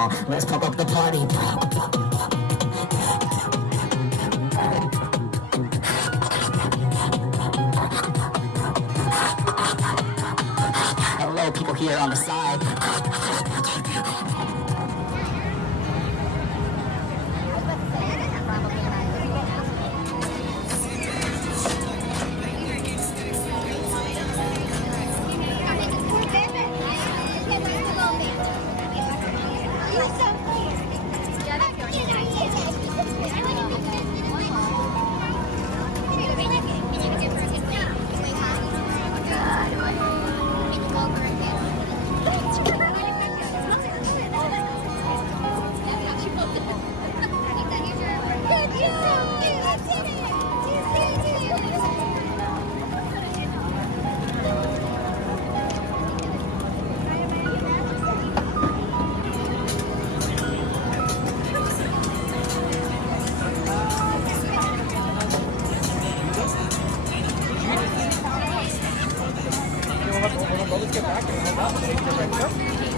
on, let's pump up the party. Hello, people here on the side.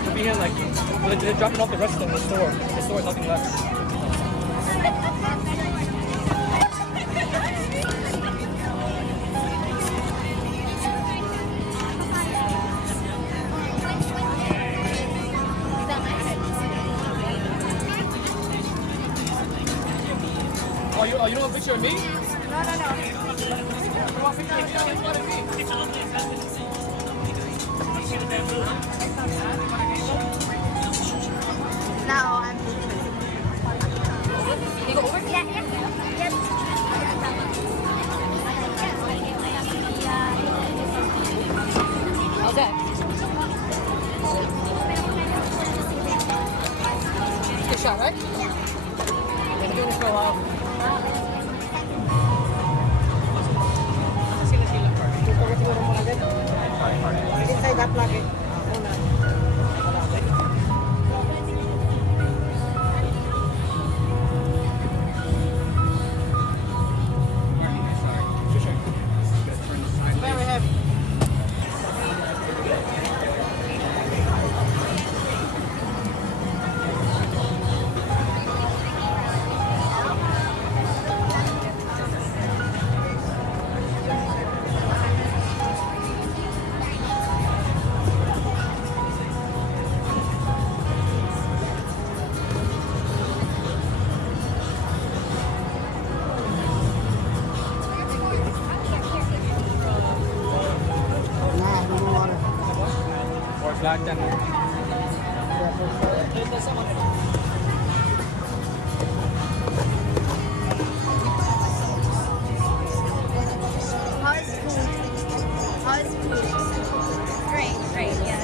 We'll be here like they're dropping off the rest of them in the store. The store is nothing left. Oh, you don't want a picture of me? No. You want a picture of me? No, I'm. You go over? Yeah. Okay. Good shot, right? Yeah. Been doing this for a while. Hindi sa igat lagi. Very heavy. Lahat yan. How's food? Great, yeah.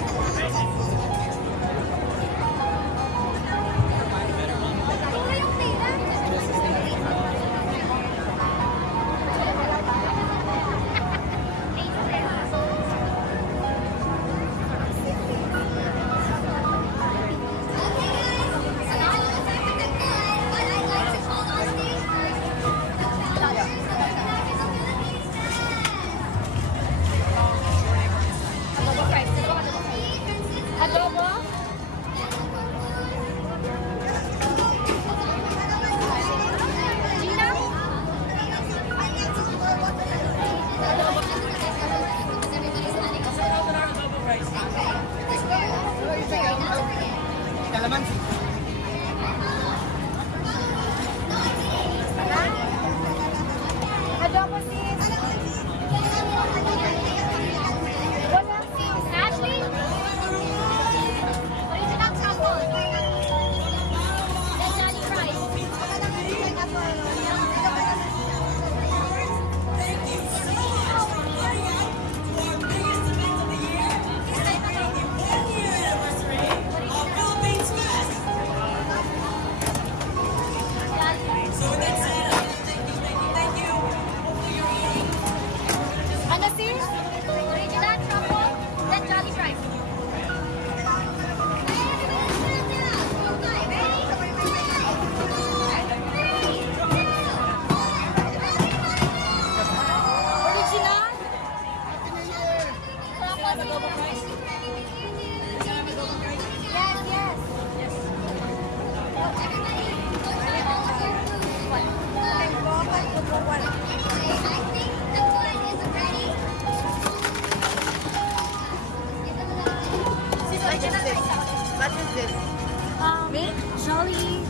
Meat? Jolly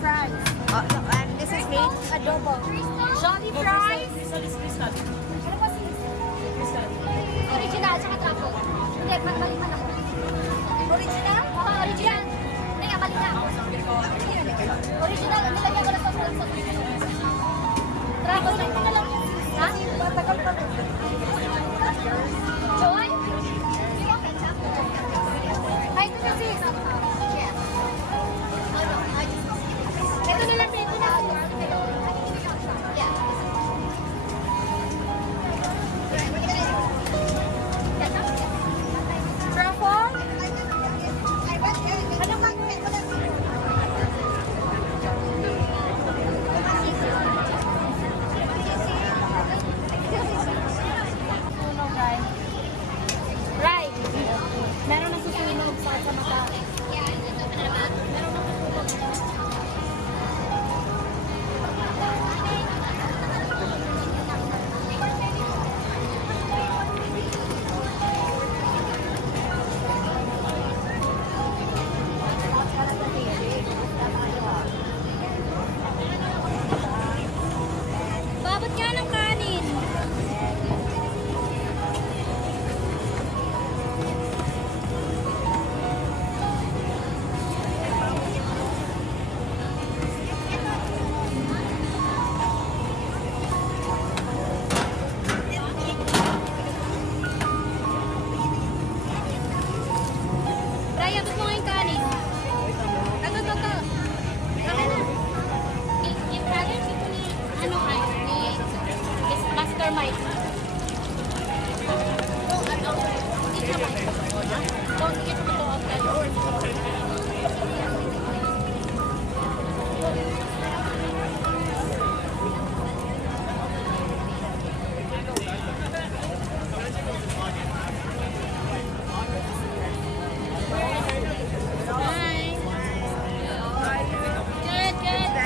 fries. No, and this is meat? Adobo. Jolly fries? Ano ba si? Original, tsaka truffle. Hindi, mali-mali ako. Original? Oo, original. Hindi nga, mali na. Original, nilagyan ko na sa truffle lang ko na lang. Ha? Matagal pa. Joy? Hi, ito na sis. Ito na lang, ito na. Yeah. Truffle? Ano ba? Sunog, Rai. Rai, meron na susunog sa mata. Meron na susunog. Babot nga ng kanin. Raya, abot mo nga yung kanin. Ito. Yung kanin, ito ni, ano kayo, ni Mastermind. Hindi siya Mike. Don't give me to outside. Hi. Good.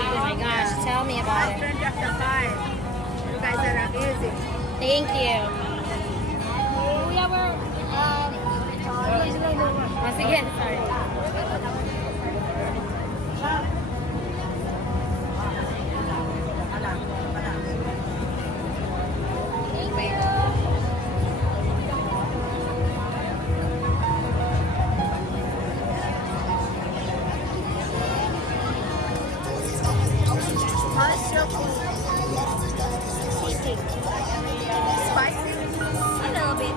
Oh my gosh, tell me about it. You guys are amazing. Thank you. Kuya, we're, sige, sorry. Thank you. How's your food? Spicy? A little bit.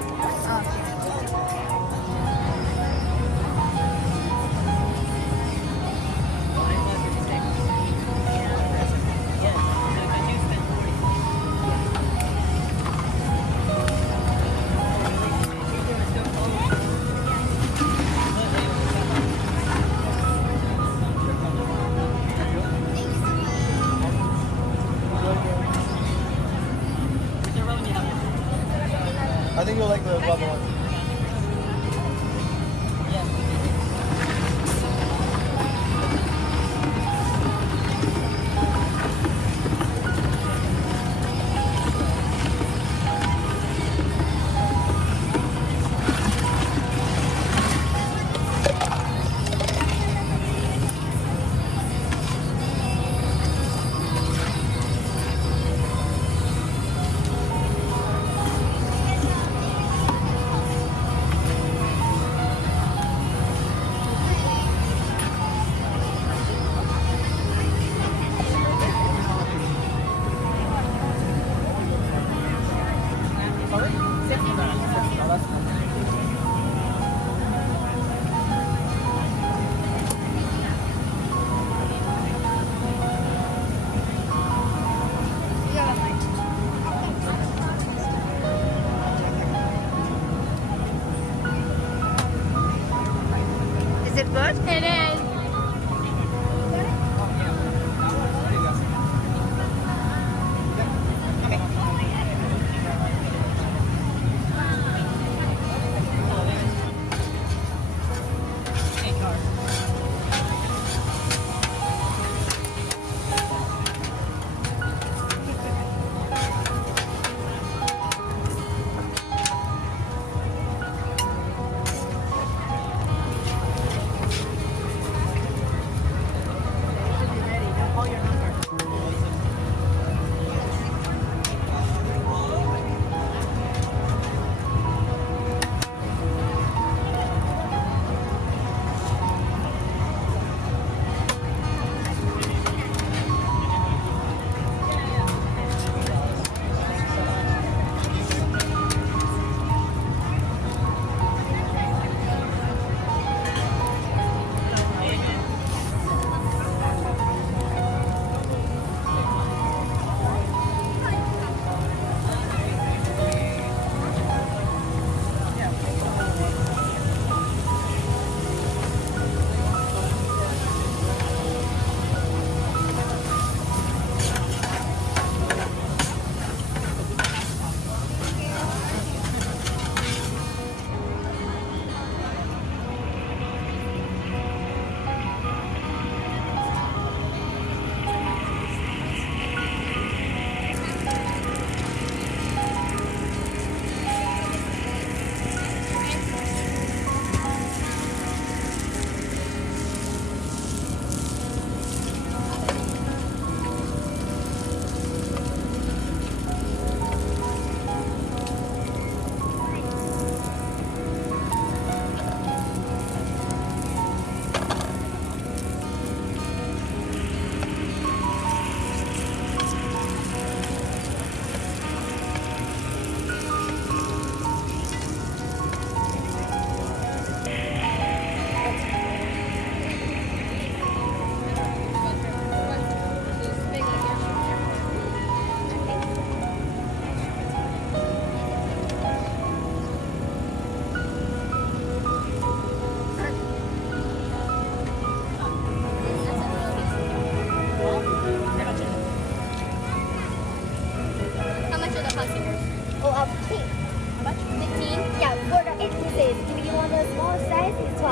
I think you'll like the bubble one. Is it good? It is.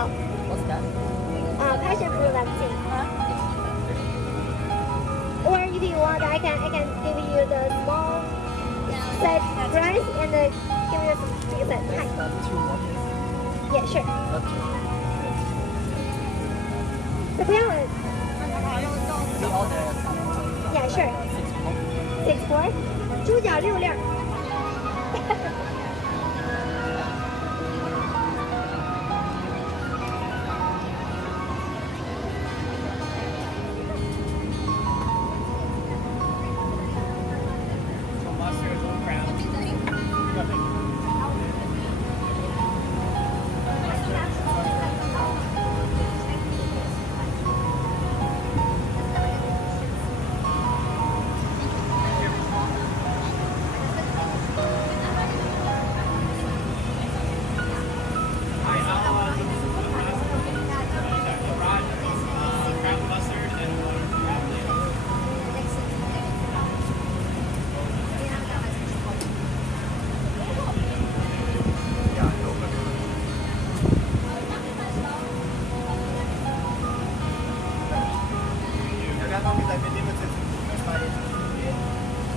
Pop. What's that? Passion fruit vaccine. Or if you want, I can give you the small size price and give you some big size. Yeah, sure. 这不要了。 We order Yeah, sure. 6-4. 猪脚6粒儿。mustard, crown. Ja, wir haben auch gesagt, wir nehmen uns jetzt das mal.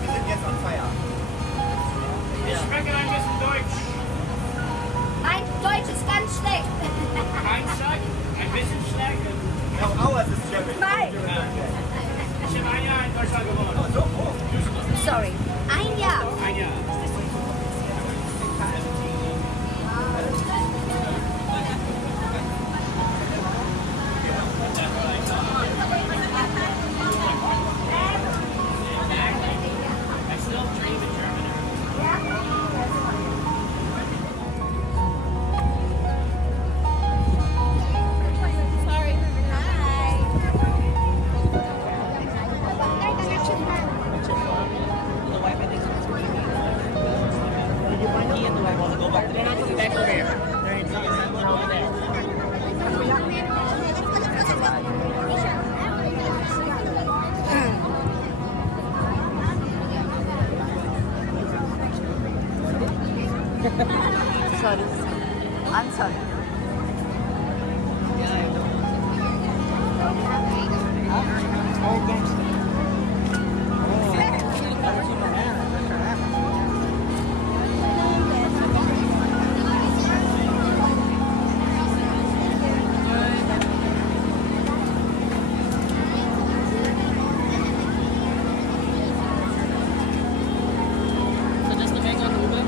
Wir sind jetzt on fire. Ich spreche ein bisschen Deutsch. Mein Deutsch ist ganz schlecht. Kein Sack, ein bisschen schlecht. No, ours is German. Nein. Ich habe ein Jahr in Deutschland gewohnt. Sorry. Ein Jahr. Ein Jahr. I still dream in German. Did you find key in the way? Want to go back? They're not coming back over here. They're inside one over there. Sorry. I'm sorry. So just the mango and the ube?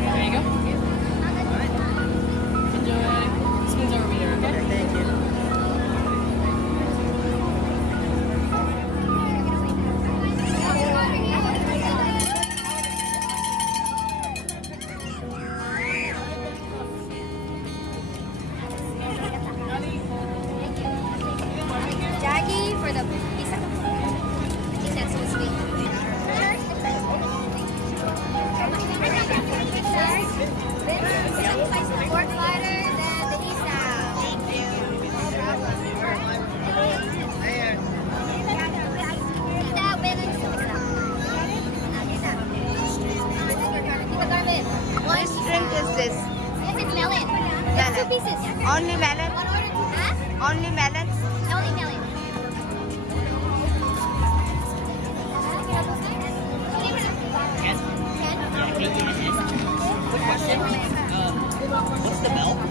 There you go. Enjoy. Spoons over here, okay? Thank you. Jackie for the pizza. I think that's so sweet. Pork butter, then the pizza. Thank you. Tita, balance the pizza. Tita Carmen, one Which drink is this? This is melon. That's 2 pieces. Only melon? One order. Huh? Only melon? Only melon. Quick question. What's the bell?